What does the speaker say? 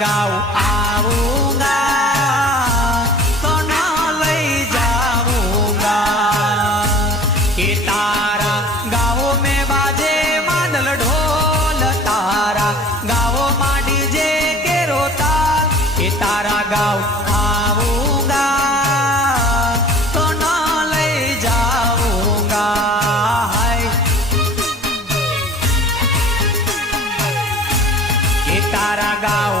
गाँव आऊंगा तो ना ले जाऊंगा कि तारा गाँव में बाजे मादल ढोल तारा गाँव में डीजे के रोता कि तारा गाँव आऊंगा तो ना ले जाऊंगा कि तारा गाँव